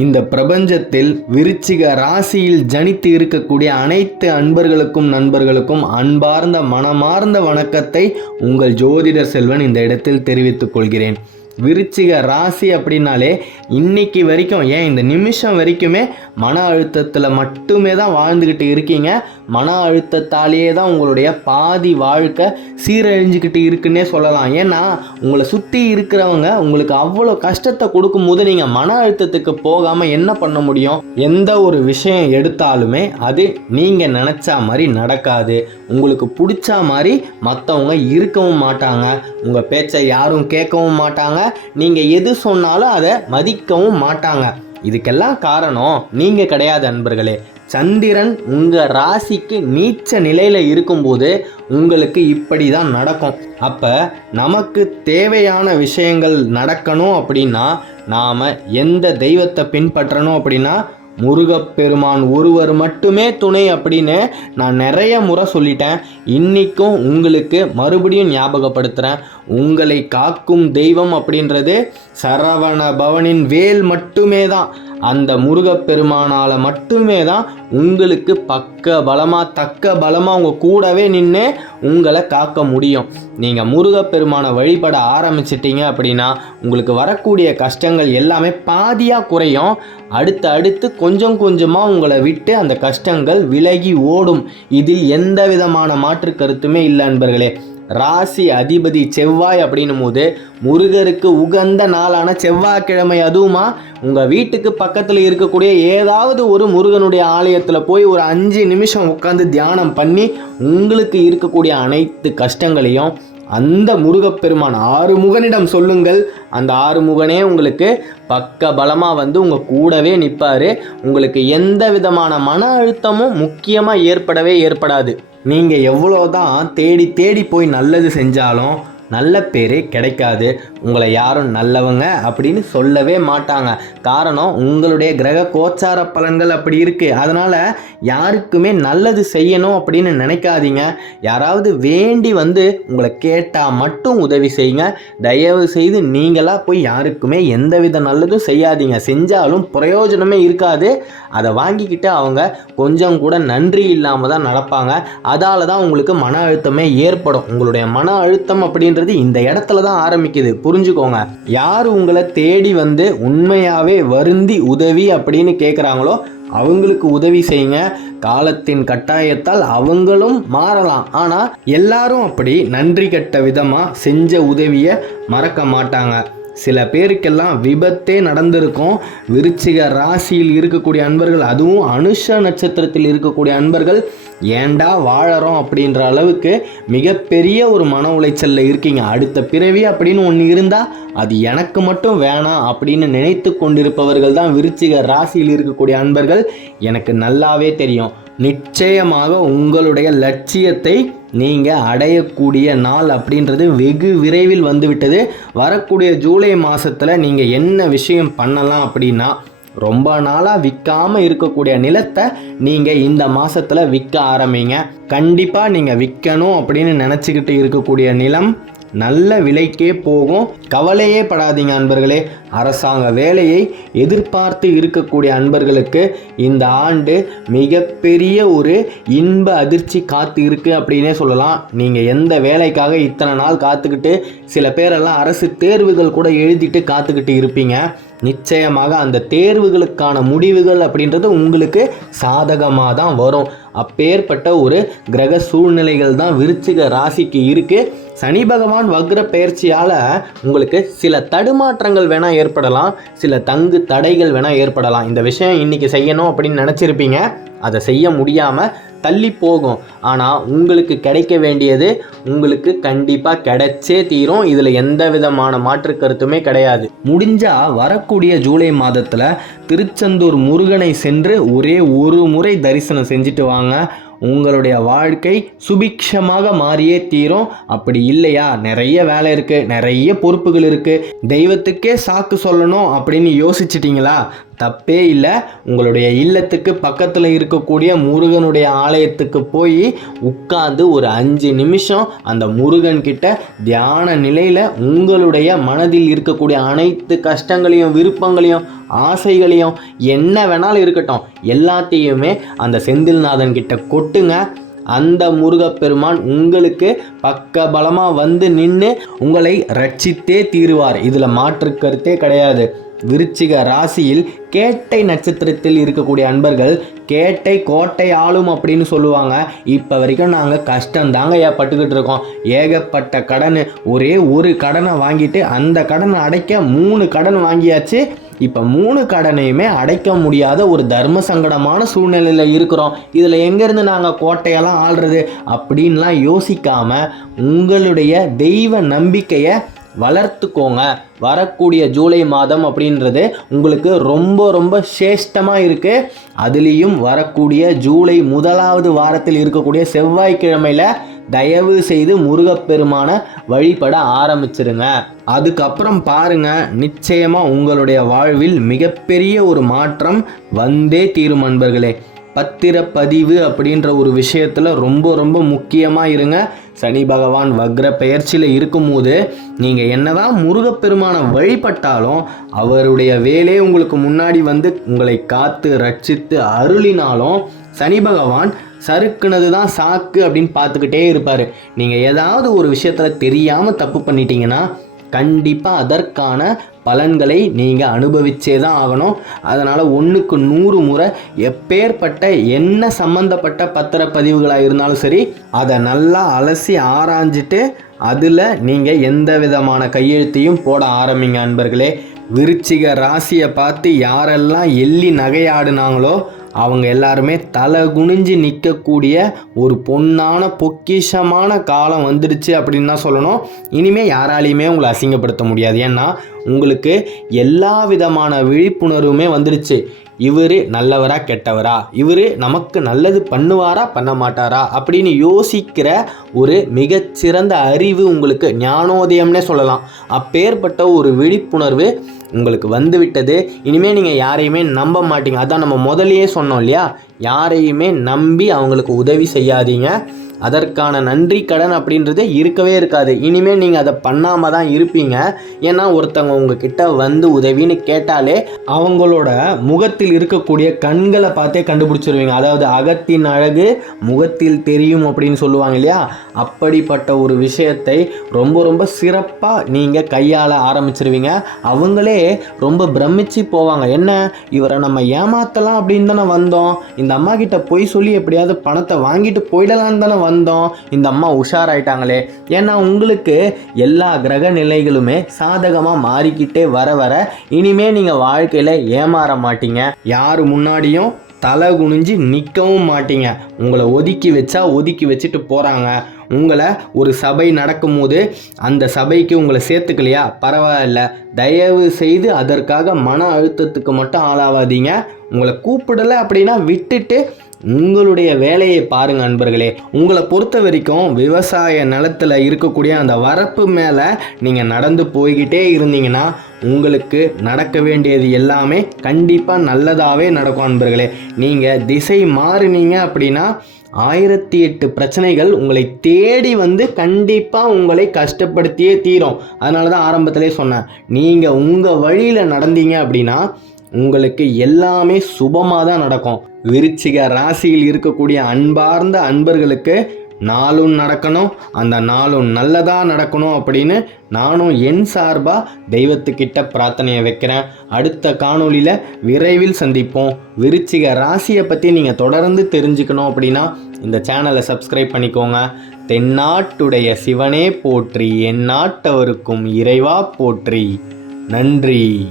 இந்த பிரபஞ்சத்தில் விருச்சிக ராசியில் ஜனித்து இருக்கக்கூடிய அனைத்து அன்பர்களுக்கும் நண்பர்களுக்கும் அன்பார்ந்த மனமார்ந்த வணக்கத்தை உங்கள் ஜோதிடர் செல்வன் இந்த இடத்தில் தெரிவித்துக் கொள்கிறேன். விருச்சிக ராசி அப்படின்னாலே இன்னைக்கு வரைக்கும் ஏன் இந்த நிமிஷம் வரைக்குமே மன அழுத்தத்தில் மட்டுமே தான் வாழ்ந்துக்கிட்டு இருக்கீங்க. மன அழுத்தத்தாலேயே தான் உங்களுடைய பாதி வாழ்க்கை சீரழிஞ்சுக்கிட்டு இருக்குன்னே சொல்லலாம். ஏன்னா உங்களை சுற்றி இருக்கிறவங்க உங்களுக்கு அவ்வளோ கஷ்டத்தை கொடுக்கும்போது நீங்கள் மன அழுத்தத்துக்கு போகாமல் என்ன பண்ண முடியும்? எந்த ஒரு விஷயம் எடுத்தாலுமே அது நீங்கள் நினச்சா மாதிரி நடக்காது. உங்களுக்கு பிடிச்ச மாதிரி மற்றவங்க இருக்கவும் மாட்டாங்க. உங்கள் பேச்சை யாரும் கேட்கவும் மாட்டாங்க. நீங்கள் எது சொன்னாலும் அதை மதிக்கவும் மாட்டாங்க. இதுக்கெல்லாம் காரணம் நீங்கள் கிடையாது அன்பர்களே. சந்திரன் உங்கள் ராசிக்கு நீச்ச நிலையில் இருக்கும்போது உங்களுக்கு இப்படி தான் நடக்கும். அப்போ நமக்கு தேவையான விஷயங்கள் நடக்கணும் அப்படின்னா நாம் எந்த தெய்வத்தை பின்பற்றணும் அப்படின்னா முருகப்பெருமான் ஒருவர் மட்டுமே துணை அப்படின்னு நான் நிறைய முறை சொல்லிட்டேன். இன்னைக்கும் உங்களுக்கு மறுபடியும் ஞாபகப்படுத்துகிறேன் உங்களை காக்கும் தெய்வம் அப்படின்றது சரவண பவனின் வேல் மட்டுமே தான் அந்த முருகப்பெருமானால் மட்டுமே தான் உங்களுக்கு பக்க பலமாக தக்க பலமாக உங்கள் கூடவே நின்று உங்களை காக்க முடியும். நீங்கள் முருகப்பெருமானை வழிபட ஆரம்பிச்சிட்டிங்க அப்படின்னா உங்களுக்கு வரக்கூடிய கஷ்டங்கள் எல்லாமே பாதியாக குறையும். அடுத்து அடுத்து கொஞ்சம் கொஞ்சமாக உங்களை விட்டு அந்த கஷ்டங்கள் விலகி ஓடும். இதில் எந்த விதமான மாற்று கருத்துமே இல்லை நண்பர்களே ராசி அதிபதி செவ்வாய் அப்படின்னும் போது முருகருக்கு உகந்த நாளான செவ்வாய்க்கிழமை அதுவுமா? உங்கள் வீட்டுக்கு பக்கத்தில் இருக்கக்கூடிய ஏதாவது ஒரு முருகனுடைய ஆலயத்தில் போய் ஒரு அஞ்சு நிமிஷம் உட்காந்து தியானம் பண்ணி உங்களுக்கு இருக்கக்கூடிய அனைத்து கஷ்டங்களையும் அந்த முருகப்பெருமான் ஆறுமுகனிடம் சொல்லுங்கள். அந்த ஆறுமுகனே உங்களுக்கு பக்க பலமாக வந்து உங்கள் கூடவே நிற்பார் உங்களுக்கு எந்த விதமான மன அழுத்தமும் முக்கியமாக ஏற்படவே ஏற்படாது. நீங்கள் எவ்வளோ தான் தேடி தேடி போய் நல்லது செஞ்சாலும் நல்ல பேரே கிடைக்காது. உங்களை யாரும் நல்லவங்க அப்படின்னு சொல்லவே மாட்டாங்க. காரணம் உங்களுடைய கிரக கோச்சார பலன்கள் அப்படி இருக்குது அதனால் யாருக்குமே நல்லது செய்யணும் அப்படின்னு நினைக்காதீங்க. யாராவது வேண்டி வந்து உங்களை கேட்டால் மட்டும் உதவி செய்யுங்க. தயவு செய்து நீங்களாக போய் யாருக்குமே எந்தவித நல்லதும் செய்யாதீங்க. செஞ்சாலும் பிரயோஜனமே இருக்காது. அதை வாங்கிக்கிட்டு அவங்க கொஞ்சம் கூட நன்றி இல்லாமல் தான் நடப்பாங்க. அதால தான் உங்களுக்கு மன அழுத்தமே ஏற்படும். உங்களுடைய மன அழுத்தம் அப்படின்ற அப்படின்றது இந்த இடத்துல தான் ஆரம்பிக்குது. புரிஞ்சுக்கோங்க. யார் உங்களை தேடி வந்து உண்மையாகவே வருந்தி உதவி அப்படின்னு கேட்குறாங்களோ அவங்களுக்கு உதவி செய்யுங்க. காலத்தின் கட்டாயத்தால் அவங்களும் மாறலாம். ஆனால் எல்லாரும் அப்படி நன்றி கட்ட விதமாக செஞ்ச உதவியை மறக்க மாட்டாங்க. சில பேருக்கெல்லாம் விபத்தே நடந்திருக்கும். விருச்சிக ராசியில் இருக்கக்கூடிய அன்பர்கள் அதுவும் அனுஷ நட்சத்திரத்தில் இருக்கக்கூடிய அன்பர்கள் ஏண்டா வாழறோம் அப்படின்ற அளவுக்கு மிகப்பெரிய ஒரு மன உளைச்சலில் இருக்கீங்க. அடுத்த பிறவி அப்படின்னு ஒன்று இருந்தால் அது எனக்கு மட்டும் வேணாம் அப்படின்னு நினைத்து கொண்டிருப்பவர்கள் தான் விருச்சிக ராசியில் இருக்கக்கூடிய அன்பர்கள். எனக்கு நல்லாவே தெரியும். நிச்சயமாக உங்களுடைய லட்சியத்தை நீங்கள் அடையக்கூடிய நாள் அப்படின்றது வெகு விரைவில் வந்துவிட்டது. வரக்கூடிய ஜூலை மாதத்தில் நீங்கள் என்ன விஷயம் பண்ணலாம் அப்படின்னா ரொம்ப நாளாக விற்காமல் இருக்கக்கூடிய நிலத்தை நீங்கள் இந்த மாதத்தில் விற்க ஆரம்பிங்க. கண்டிப்பாக நீங்கள் விற்கணும் அப்படின்னு நினச்சிக்கிட்டு இருக்கக்கூடிய நிலம் நல்ல விலைக்கே போகும். கவலையே படாதீங்க அன்பர்களே. அரசாங்க வேலையை எதிர்பார்த்து இருக்கக்கூடிய அன்பர்களுக்கு இந்த ஆண்டு மிகப்பெரிய ஒரு இன்ப அதிர்ச்சி காத்து இருக்கு அப்படின்னே சொல்லலாம். நீங்கள் எந்த வேலைக்காக இத்தனை நாள் காத்துக்கிட்டு சில பேரெல்லாம் அரசு தேர்வுகள் கூட எழுதிட்டு காத்துக்கிட்டு இருப்பீங்க. நிச்சயமாக அந்த தேர்வுகளுக்கான முடிவுகள் அப்படின்றது உங்களுக்கு சாதகமாக தான் வரும். அப்பேற்பட்ட ஒரு கிரக சூழ்நிலைகள் தான் விருச்சிக ராசிக்கு இருக்குது சனி பகவான் வக்ர பயிற்சியால் உங்களுக்கு சில தடுமாற்றங்கள் வேணால் ஏற்படலாம். சில தங்கு தடைகள் வேணால் ஏற்படலாம். இந்த விஷயம் இன்றைக்கி செய்யணும் அப்படின்னு நினச்சிருப்பீங்க. அதை செய்ய முடியாமல் தள்ளி போகும். ஆனால் உங்களுக்கு கிடைக்க வேண்டியது உங்களுக்கு கண்டிப்பாக கிடைச்சே தீரும். இதில் எந்த விதமான மாற்று கருத்துமே கிடையாது. முடிஞ்சால் வரக்கூடிய ஜூலை மாதத்தில் திருச்செந்தூர் முருகனை சென்று ஒரே ஒரு முறை தரிசனம் செஞ்சுட்டு வாங்க. உங்களுடைய வாழ்க்கை சுபிக்ஷமாக மாறியே தீரும். அப்படி இல்லையா? நிறைய வேலை இருக்குது நிறைய பொறுப்புகள் இருக்குது தெய்வத்துக்கே சாக்கு சொல்லணும் அப்படின்னு யோசிச்சிட்டிங்களா? தப்பே இல்லை. உங்களுடைய இல்லத்துக்கு பக்கத்தில் இருக்கக்கூடிய முருகனுடைய ஆலயத்துக்கு போய் உட்கார்ந்து ஒரு அஞ்சு நிமிஷம் அந்த முருகன்கிட்ட தியான நிலையில் உங்களுடைய மனதில் இருக்கக்கூடிய அனைத்து கஷ்டங்களையும் விருப்பங்களையும் ஆசைகளையும் என்ன வேணாலும் இருக்கட்டும் எல்லாத்தையுமே அந்த செந்தில்நாதன் கிட்ட கொட்டுங்க. அந்த முருகப்பெருமான் உங்களுக்கு பக்க பலமாக வந்து நின்று உங்களை ரட்சித்தே தீருவார். இதில் மாற்று கருத்தே கிடையாது. விருச்சிக ராசியில் கேட்டை நட்சத்திரத்தில் இருக்கக்கூடிய அன்பர்கள் கேட்டை கோட்டை ஆளும் அப்படின்னு சொல்லுவாங்க. இப்போ வரைக்கும் நாங்கள் கஷ்டம்தாங்க ஏன் பட்டுக்கிட்டு இருக்கோம். ஏகப்பட்ட கடன் ஒரே ஒரு கடனை வாங்கிட்டு அந்த கடனை அடைக்க மூணு கடன் வாங்கியாச்சு. இப்போ மூணு கடனையுமே அடைக்க முடியாத ஒரு தர்ம சங்கடமான சூழ்நிலையில் இருக்கிறோம். இதில் எங்கேருந்து நாங்கள் கோட்டையெல்லாம் ஆள்றது அப்படின்லாம் யோசிக்காமல் உங்களுடைய தெய்வ நம்பிக்கையை வளர்த்துக்கோங்க. வரக்கூடிய ஜூலை மாதம் அப்படின்றது உங்களுக்கு ரொம்ப ரொம்ப சேஷ்டமாக இருக்குது அதுலேயும் வரக்கூடிய ஜூலை முதலாவது வாரத்தில் இருக்கக்கூடிய செவ்வாய்க்கிழமையில் தயவு செய்து முருகப்பெருமான வழிபட ஆரம்பிச்சிருங்க. அதுக்கப்புறம் பாருங்க நிச்சயமாக உங்களுடைய வாழ்வில் மிகப்பெரிய ஒரு மாற்றம் வந்தே தீரும் அன்பர்களே. பத்திரப்பதிவு அப்படின்ற ஒரு விஷயத்தில் ரொம்ப ரொம்ப முக்கியமாக இருங்க. சனி பகவான் வக்ர பெயர்ச்சியில் இருக்கும்போது நீங்கள் என்னதான் முருகப்பெருமானை வழிபட்டாலும் அவருடைய வேலே உங்களுக்கு முன்னாடி வந்து உங்களை காத்து ரட்சித்து அருளினாலும் சனி பகவான் சறுக்குனது தான் சாக்கு அப்படின்னு பார்த்துக்கிட்டே இருப்பார். நீங்கள் ஏதாவது ஒரு விஷயத்தில் தெரியாமல் தப்பு பண்ணிட்டீங்கன்னா கண்டிப்பாக அதற்கான பலன்களை நீங்கள் அனுபவிச்சே தான் ஆகணும். அதனால் ஒன்றுக்கு நூறு முறை எப்பேற்பட்ட என்ன சம்மந்தப்பட்ட பத்திரப்பதிவுகளாக இருந்தாலும் சரி அதை நல்லா அலசி ஆராய்ஞ்சிட்டு அதில் நீங்கள் எந்த விதமான கையெழுத்தையும் போட ஆரம்பிங்க அன்பர்களே. விருச்சிக ராசியை பார்த்து யாரெல்லாம் எள்ளி நகையாடினாங்களோ அவங்க எல்லாருமே தலை குனிஞ்சு நிற்கக்கூடிய ஒரு பொன்னான பொக்கிஷமான காலம் வந்துடுச்சு அப்படின்னு தான் சொல்லணும். இனிமேல் யாராலையுமே உங்களை அசிங்கப்படுத்த முடியாது. ஏன்னா உங்களுக்கு எல்லா விதமான விழிப்புணர்வுமே வந்துடுச்சு. இவர் நல்லவரா கெட்டவரா? இவர் நமக்கு நல்லது பண்ணுவாரா பண்ண மாட்டாரா? அப்படின்னு யோசிக்கிற ஒரு மிகச்சிறந்த அறிவு உங்களுக்கு ஞானோதயம்னே சொல்லலாம். அப்பேற்பட்ட ஒரு விழிப்புணர்வு உங்களுக்கு வந்து விட்டது இனிமேல் நீங்கள் யாரையுமே நம்ப மாட்டீங்க. அதான் நம்ம முதலையே சொன்னோம் இல்லையா? யாரையுமே நம்பி அவங்களுக்கு உதவி செய்யாதீங்க. அதற்கான நன்றி கடன் அப்படின்றது இருக்கவே இருக்காது. இனிமேல் நீங்கள் அதை பண்ணாமல் தான் இருப்பீங்க. ஏன்னா ஒருத்தவங்க உங்ககிட்ட வந்து உதவின்னு கேட்டாலே அவங்களோட முகத்தில் இருக்கக்கூடிய கண்களை பார்த்தே கண்டுபிடிச்சிருவீங்க. அதாவது அகத்தின் அழகு முகத்தில் தெரியும் அப்படின்னு சொல்லுவாங்க இல்லையா? அப்படிப்பட்ட ஒரு விஷயத்தை ரொம்ப ரொம்ப சிறப்பாக நீங்கள் கையாள ஆரம்பிச்சிருவீங்க. அவங்களே ரொம்ப பிரமிச்சு போவாங்க. என்ன? இவரை நம்ம ஏமாத்தலாம் அப்படின்னு தானே வந்தோம். இந்த அம்மா கிட்ட போய் சொல்லி எப்படியாவது பணத்தை வாங்கிட்டு போயிடலான்னு தானே வந்தோம் இந்த அம்மா உஷாராயிட்டாங்களே. ஏன்னா உங்களுக்கு எல்லா கிரக நிலைகளுமே சாதகமாக மாறிக்கிட்டே வர வர இனிமே நீங்கள் வாழ்க்கையில் ஏமாற மாட்டீங்க. யார் முன்னாடியும் தலை குனிஞ்சு நிற்கவும் மாட்டீங்க. உங்களை ஒதுக்கி வச்சா ஒதுக்கி வச்சுட்டு போகிறாங்க உங்களை ஒரு சபை நடக்கும்போது அந்த சபைக்கு உங்களை சேர்த்துக்கலையா? பரவாயில்ல. தயவு செய்து அதற்காக மன அழுத்தத்துக்கு மட்டும் ஆளாவாதீங்க. உங்களை கூப்பிடலை அப்படின்னா விட்டுட்டு உங்களுடைய வேலையை பாருங்க அன்பர்களே உங்களை பொறுத்த வரைக்கும் விவசாய நிலத்தில் இருக்கக்கூடிய அந்த வரப்பு மேலே நீங்கள் நடந்து போய்கிட்டே இருந்தீங்கன்னா உங்களுக்கு நடக்க வேண்டியது எல்லாமே கண்டிப்பாக நல்லதாகவே நடக்கும் அன்பர்களே நீங்கள் திசை மாறினீங்க அப்படின்னா ஆயிரத்தி எட்டு பிரச்சனைகள் உங்களை தேடி வந்து கண்டிப்பாக உங்களை கஷ்டப்படுத்தியே தீரும். அதனால தான் ஆரம்பத்திலே சொன்னேன். நீங்கள் உங்கள் வழியில் நடந்தீங்க அப்படின்னா உங்களுக்கு எல்லாமே சுபமாக தான் நடக்கும். விருச்சிக ராசியில் இருக்கக்கூடிய அன்பார்ந்த அன்பர்களுக்கு நாளும் நடக்கணும் அந்த நாளும் நல்லதாக நடக்கணும் அப்படின்னு நானும் என் சார்பாக தெய்வத்துக்கிட்ட பிரார்த்தனையை வைக்கிறேன். அடுத்த காணொளியில் விரைவில் சந்திப்போம். விருச்சிக ராசியை பற்றி நீங்கள் தொடர்ந்து தெரிஞ்சுக்கணும் அப்படின்னா இந்த சேனலை சப்ஸ்கிரைப் பண்ணிக்கோங்க. தென்னாட்டுடைய சிவனே போற்றி எந்நாட்டவருக்கும் இறைவா போற்றி. நன்றி.